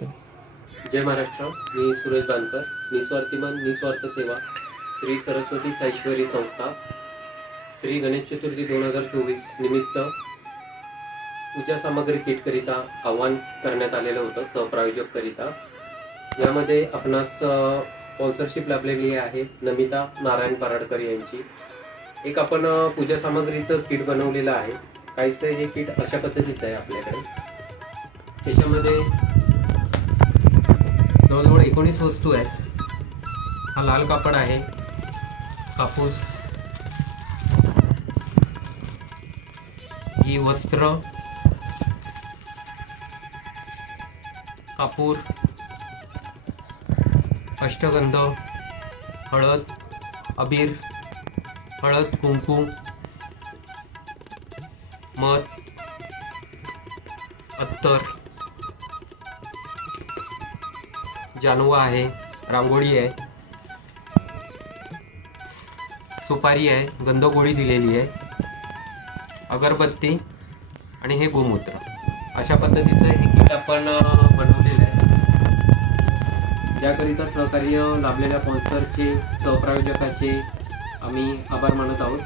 जय महाराष्ट्र। मी सुरेश बांदकर, निस्वार्थी मन निस्वार्थ सेवा, श्री सरस्वती साईश्वरी संस्था। श्री गणेश चतुर्थी 2024 निमित्त पूजा सामग्री किट करिता आवाहन करण्यात आलेलं होतं सहप्रायोजक करिता। यामध्ये आपणास स्पॉन्सरशिप लाभलेली आहे नमिता नारायण पराडकर यांची। एक आपण पूजा सामग्रीचं किट बनवलेलं आहे। काहीसं हे किट अशा पद्धतीचं आहे आपल्याकडे। त्याच्यामध्ये जवळजवळ 19 वस्तू आहेत। हा लाल कापड आहे, कापूस, ही वस्त्र, कापूर, अष्टगंध, हळद, अबीर, हळद, कुंकू, मध, अत्तर, जानवा आहे, रांगोळी आहे, सुपारी आहे, गंधगोळी दिलेली आहे, अगरबत्ती आणि हे गोमूत्र। अशा पद्धतीचं हे किट आपण बनवलेलं आहे। याकरिता सहकार्य लाभलेल्या स्पॉन्सरचे, सहप्रायोजकाचे आम्ही आभार मानत आहोत।